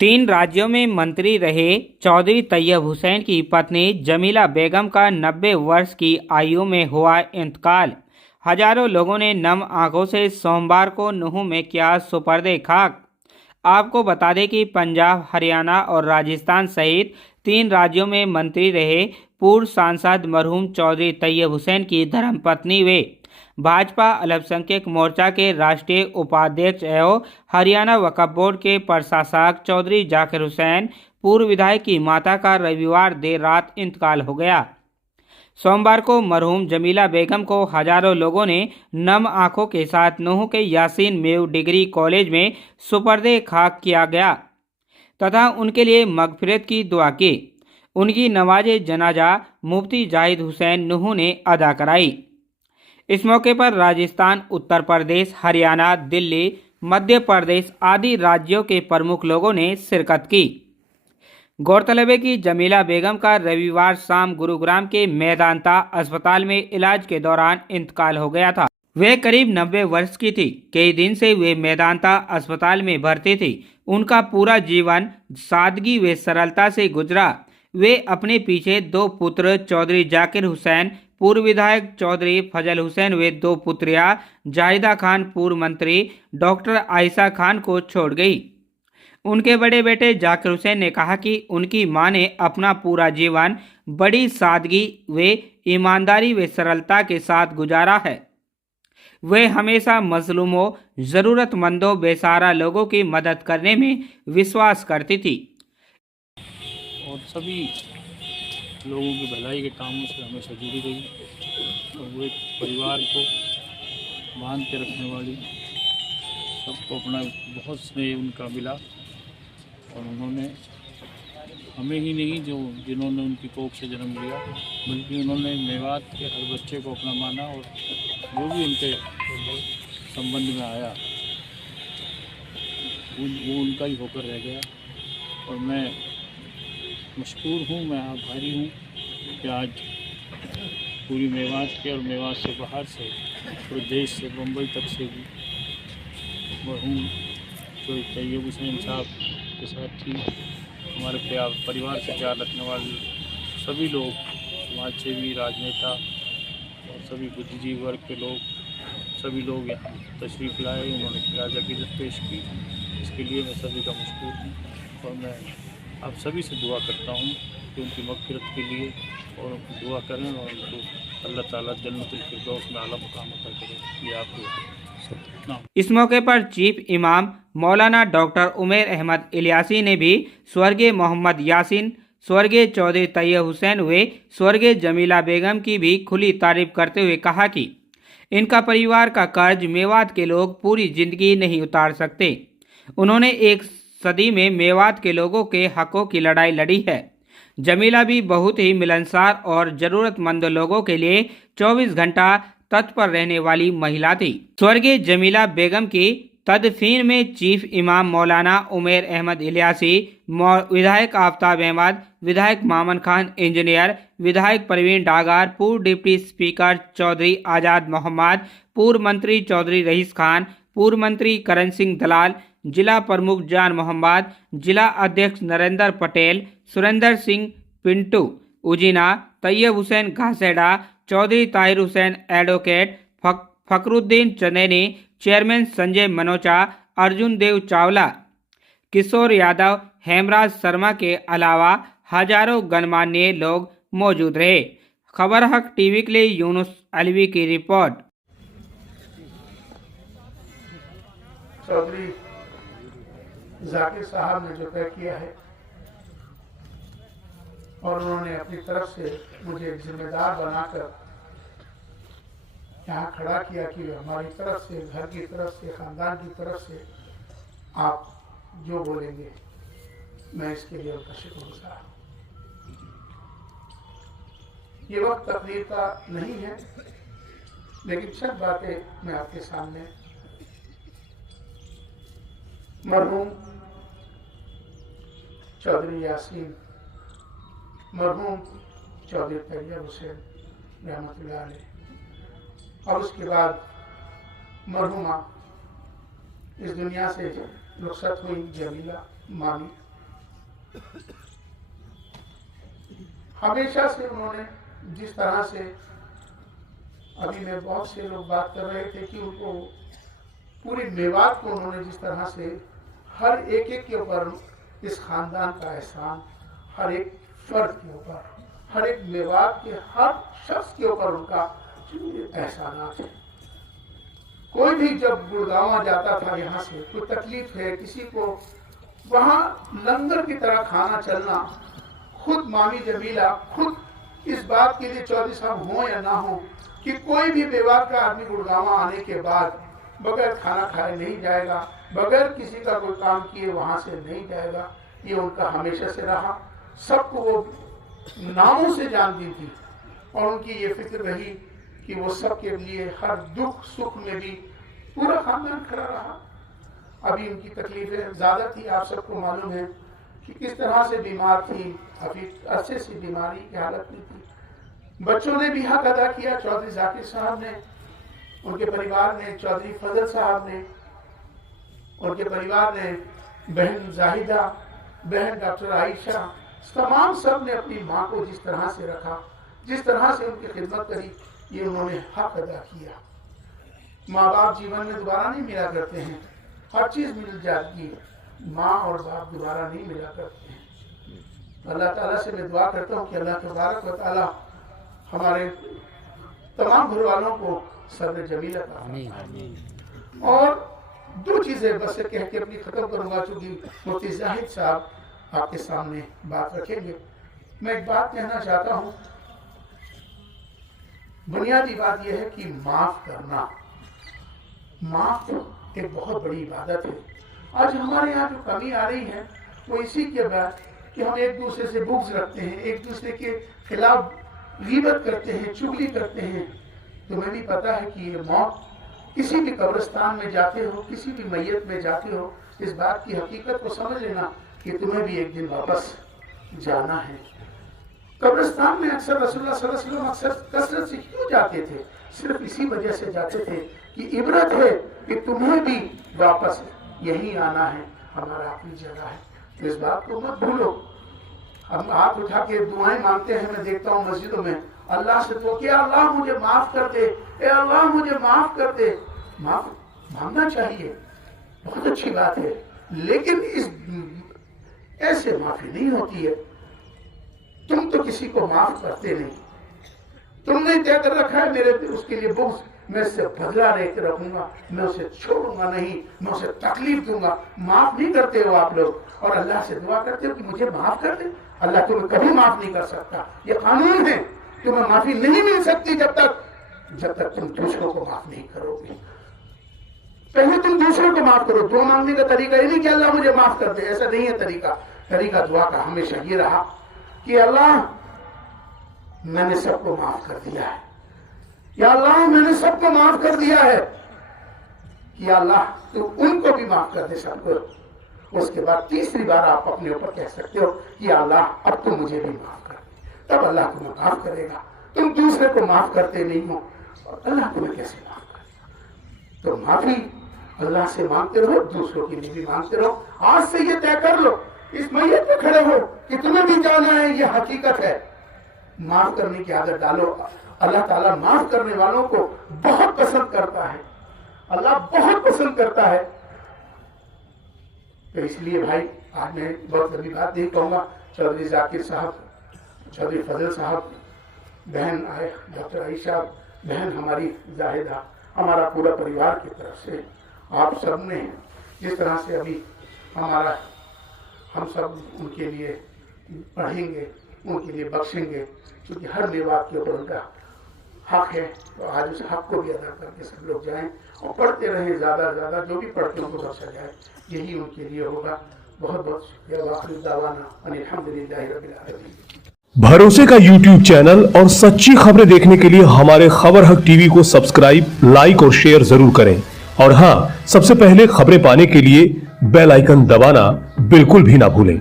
तीन राज्यों में मंत्री रहे चौधरी तैयब हुसैन की पत्नी जमीला बेगम का 90 वर्ष की आयु में हुआ इंतकाल। हजारों लोगों ने नम आंखों से सोमवार को नूंह में किया सुपर्दे खाक। आपको बता दें कि पंजाब, हरियाणा और राजस्थान सहित तीन राज्यों में मंत्री रहे पूर्व सांसद मरहूम चौधरी तैयब हुसैन की धर्मपत्नी वे भाजपा अल्पसंख्यक मोर्चा के राष्ट्रीय उपाध्यक्ष एवं हरियाणा वक्फ बोर्ड के प्रशासक चौधरी जाकिर हुसैन पूर्व विधायक की माता का रविवार देर रात इंतकाल हो गया। सोमवार को मरहूम जमीला बेगम को हजारों लोगों ने नम आंखों के साथ नूंह के यासीन मेव डिग्री कॉलेज में सुपर्दे खाक किया गया तथा उनके लिए मगफिरत की दुआ की। उनकी नमाज जनाजा मुफ्ती जाहिद हुसैन नूंह ने अदा कराई। इस मौके पर राजस्थान, उत्तर प्रदेश, हरियाणा, दिल्ली, मध्य प्रदेश आदि राज्यों के प्रमुख लोगों ने शिरकत की। गौरतलब है कि जमीला बेगम का रविवार शाम गुरुग्राम के मेदांता अस्पताल में इलाज के दौरान इंतकाल हो गया था। वे करीब 90 वर्ष की थी। कई दिन से वे मेदांता अस्पताल में भर्ती थी। उनका पूरा जीवन सादगी व सरलता से गुजरा। वे अपने पीछे दो पुत्र चौधरी जाकिर हुसैन पूर्व विधायक, चौधरी फजल हुसैन व दो पुत्रियां जाहिदा खान पूर्व मंत्री, डॉक्टर आयशा खान को छोड़ गई। उनके बड़े बेटे जाकिर हुसैन ने कहा कि उनकी मां ने अपना पूरा जीवन बड़ी सादगी व ईमानदारी व सरलता के साथ गुजारा है। वे हमेशा मजलूमों, जरूरतमंदों, बेसहारा लोगों की मदद करने में विश्वास करती थी और सभी लोगों की भलाई के कामों से हमेशा जुड़ी रही और वो एक परिवार को बांध के रखने वाली, सबको अपना बहुत स्नेह उनका मिला और उन्होंने हमें ही नहीं, जो जिन्होंने उनकी कोख से जन्म लिया, बल्कि उन्होंने मेवात के हर बच्चे को अपना माना और जो भी उनके संबंध में आया वो उनका ही होकर रह गया। और मैं मशकूर हूँ, मैं आभारी हूँ कि आज पूरी मेवात के और मेवात से बाहर से पूरे देश से मुंबई तक से भी मरहूम जो तैयब हुसैन साहब के साथ ही हमारे परिवार से प्यार रखने वाले सभी लोग, समाज सेवी, राजनेता और सभी बुद्धिजीवी वर्ग के लोग, सभी लोग यहाँ तशरीफ़ लाए, उन्होंने खिराज अक़ीदत पेश की। इसके लिए मैं सभी का मशकूर हूँ और मैं आप सभी से दुआ करता हूँ कि उनकी मग़फ़िरत के लिए और उनकी दुआ करें और उनको अल्लाह ताला जन्नतुल फिरदौस में आला मुक़ाम अता करे। ये आपको। इस मौके पर चीफ इमाम मौलाना डॉक्टर उमैर अहमद इलियासी ने भी स्वर्गीय मोहम्मद यासीन, स्वर्गीय चौधरी तैयब हुसैन व स्वर्गीय जमीला बेगम की भी खुली तारीफ करते हुए कहा कि इनका परिवार का कर्ज मेवात के लोग पूरी जिंदगी नहीं उतार सकते। उन्होंने एक सदी में मेवात के लोगों के हकों की लड़ाई लड़ी है। जमीला भी बहुत ही मिलनसार और जरूरतमंद लोगों के लिए 24 घंटा तत्पर रहने वाली महिला थी। स्वर्गीय जमीला बेगम की तदफीन में चीफ इमाम मौलाना उमैर अहमद इलियासी, विधायक आफ्ताब अहमद, विधायक मामन खान इंजीनियर, विधायक प्रवीण डागर, पूर्व डिप्टी स्पीकर चौधरी आज़ाद मोहम्मद, पूर्व मंत्री चौधरी रईस खान, पूर्व मंत्री करण सिंह दलाल, जिला प्रमुख जान मोहम्मद, जिला अध्यक्ष नरेंद्र पटेल, सुरेंद्र सिंह पिंटू उजीना, तैयब हुसैन घासेड़ा, चौधरी ताहिर हुसैन एडवोकेट, फकरुद्दीन चंदेनी, चेयरमैन संजय मनोचा, अर्जुन देव चावला, किशोर यादव, हेमराज शर्मा के अलावा हजारों गणमान्य लोग मौजूद रहे। खबर हक टीवी के लिए यूनुस अलवी की रिपोर्ट। चौधरी जाकिर साहब ने जो तय किया है और उन्होंने अपनी तरफ से मुझे जिम्मेदार बनाकर यहाँ खड़ा किया कि हमारी तरफ से, घर की तरफ से, खानदान की तरफ से आप जो बोलेंगे मैं इसके लिए उनका शुक्रगुजार हूँ। ये वक्त तकदीर का नहीं है, लेकिन सब बातें मैं आपके सामने मरहूम चौधरी यासीन, मरहूम चौधरी तैयब हुसैन रहमतुल्लाह अलैह और उसके बाद मरहूमा इस दुनिया से रुखसत हुई जमीला मामी हमेशा से उन्होंने जिस तरह से, अभी में बहुत से लोग बात कर रहे थे कि उनको पूरी मेवात को उन्होंने जिस तरह से हर एक के ऊपर इस खानदान का एहसान, हर एक फर्द के ऊपर, हर एक मेवात के हर शख्स के ऊपर उनका एहसानात है। कोई भी जब गुड़गांव जाता था, यहाँ से कोई तकलीफ है किसी को, वहाँ लंगर की तरह खाना चलना, खुद मामी जमीला खुद इस बात के लिए चौधरी साहब हो या ना हो कि कोई भी बेवार का आदमी गुड़गांव आने के बाद बगैर खाना खाए नहीं जाएगा, बगैर किसी का कोई काम किए वहाँ से नहीं जाएगा। ये उनका हमेशा से रहा। सबको वो नामों से जानती थी और उनकी ये फिक्र रही कि वो सबके लिए हर दुख सुख में भी पूरा खानदान खड़ा रहा। अभी उनकी तकलीफें ज़्यादा थी, आप सबको मालूम है कि किस तरह से बीमार थी, अभी अरसे से बीमारी की हालत में थी। बच्चों ने भी हक अदा किया, चौधरी जाकिर साहब ने, उनके परिवार ने, चौधरी फजल साहब ने, उनके परिवार ने, बहन जाहिदा, बहन डॉक्टर आयशा, तमाम सब ने अपनी माँ को जिस तरह से रखा, जिस तरह से उनकी खिदमत करी, ये उन्होंने हक अदा किया। माँ बाप जीवन में दोबारा नहीं मिला करते हैं, हर चीज़ मिल जाती है, माँ और बाप दोबारा नहीं मिला करते हैं। अल्लाह ताला से मैं दुआ करता हूँ कि अल्लाह तबारक व तआला हमारे तमाम घर वालों को सब्र जमील अता फरमाए। और दो चीज़ें बस कह के अपनी ख़त्म करूँगा, चूँकि मुफ्ती जाहिद साहब आपके सामने बात रखेंगे। मैं एक बात कहना चाहता हूँ, बुनियादी बात यह है कि माफ़ करना, माफ़ एक बहुत बड़ी इबादत है। आज हमारे यहाँ जो कमी आ रही है वो इसी के बाद कि हम एक दूसरे से बुग़्ज़ रखते हैं, एक दूसरे के खिलाफ ग़ीबत करते हैं, चुगली करते हैं। तुम्हें भी पता है कि ये मौत, किसी भी कब्रिस्तान में जाते हो, किसी भी मैयत में जाते हो, इस बात की हकीकत को समझ लेना कि तुम्हें भी एक दिन वापस जाना है। कब्रिस्तान में अक्सर रसूलुल्लाह सल्लल्लाहु अलैहि वसल्लम अक्सर कसरत से क्यों जाते थे? सिर्फ इसी वजह से जाते थे कि इबरत है कि तुम्हें भी वापस यहीं आना है, हमारा अपनी जगह है। तो इस बात को मत भूलो। हम हाथ उठा के दुआएं मांगते हैं, मैं देखता हूँ मस्जिदों में, अल्लाह से तो कि अल्लाह मुझे माफ़ कर दे, ए अल्लाह मुझे माफ़ कर दे। माफ़ मांगना चाहिए, बहुत अच्छी बात है, लेकिन इस ऐसे माफ़ी नहीं होती है। तुम तो किसी को माफ़ करते नहीं, तुमने तय कर रखा है मेरे उसके लिए बुग़्ज़, मैं इससे बदला लेकर रखूंगा, मैं उसे छोड़ूंगा नहीं, मैं उसे तकलीफ दूंगा। माफ़ नहीं करते हो आप लोग और अल्लाह से दुआ करते हो कि मुझे माफ़ कर दे। अल्लाह तुम्हें कभी माफ़ नहीं कर सकता, ये कानून है। तुम्हें माफ़ी नहीं मिल सकती जब तक तुम दूसरों को माफ़ नहीं करोगे। पहले तुम दूसरों को माफ़ करो। दुआ मांगने का तरीका ये नहीं कि अल्लाह मुझे माफ़ कर दे, ऐसा नहीं है तरीका दुआ का हमेशा ये रहा कि अल्लाह मैंने सबको माफ़ कर दिया है, या अल्लाह मैंने सबको माफ़ कर दिया है, या अल्लाह तो उनको भी माफ़ कर दे सबको। उसके बाद तीसरी बार आप अपने ऊपर कह सकते हो कि अल्लाह अब तुम मुझे भी माफ़ कर दे, तब अल्लाह तुम्हें माफ़ करेगा। तुम दूसरे को माफ़ करते नहीं हो और अल्लाह तुम्हें कैसे माफ़ करेगा? तो माफ़ी अल्लाह से मांगते रहो, दूसरों के लिए भी मांगते रहो। आज से ये तय कर लो, इस मैयत पे खड़े हो कि तुम्हें भी जाना है, ये हकीकत है। माफ़ करने की आदत डालो। अल्लाह ताला माफ़ करने वालों को बहुत पसंद करता है, अल्लाह बहुत पसंद करता है। तो इसलिए भाई आज मैं बहुत लंबी बात नहीं कहूँगा। चौधरी जाकिर साहब, चौधरी फजल साहब, बहन आए डॉक्टर आयशा, बहन हमारी जाहिदा, हमारा पूरा परिवार की तरफ से आप सब ने जिस तरह से अभी हम सब उनके लिए पढ़ेंगे, उनके लिए बख्शेंगे, क्योंकि हर मेवात के ऊपर उनका हक है। तो आज उस हक को भी अदा करके सब लोग जाएं और पढ़ते रहें, ज़्यादा से ज़्यादा जो भी पढ़ते हैं उनको बख्शा जाए, यही उनके लिए होगा। बहुत बहुत शुक्रिया। वाखिर दावाना अल्हम्दुलिल्लाहि रब्बिल आलमीन। भरोसे का YouTube चैनल और सच्ची खबरें देखने के लिए हमारे खबर हक टीवी को सब्सक्राइब, लाइक और शेयर जरूर करें। और हाँ, सबसे पहले खबरें पाने के लिए बेल आइकन दबाना बिल्कुल भी ना भूलें।